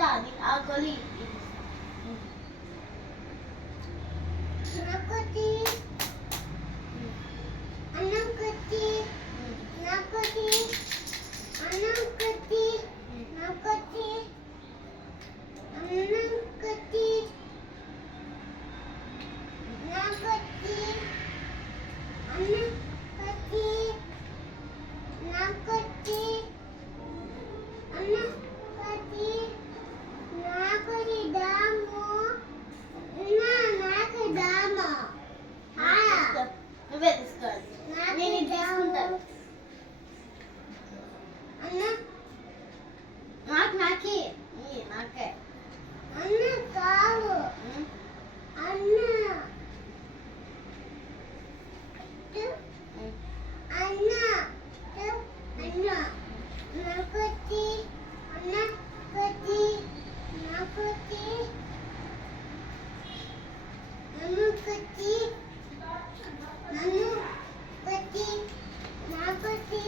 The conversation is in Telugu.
ఇస్తా ఆ గోళీ నాకొచ్చి అన్నం కొచ్చి నాకొచ్చి అన్నం కొచ్చి నాకొచ్చి అన్నం కొచ్చి నాకొచ్చి అన్నం కొచ్చి నాకొచ్చి అన్నం కొచ్చి నాకొచ్చి దాము నాకు దాము నువ్వే తీసుకోవాలి నేను ఇది తీసుకుంటాను అన్న నాకే నాకే అన్న కావు అన్న అన్న అన్న నాకొచ్చి అన్న కొచ్చి నాకొచ్చి నన్ను కొచ్చి నాకొచ్చి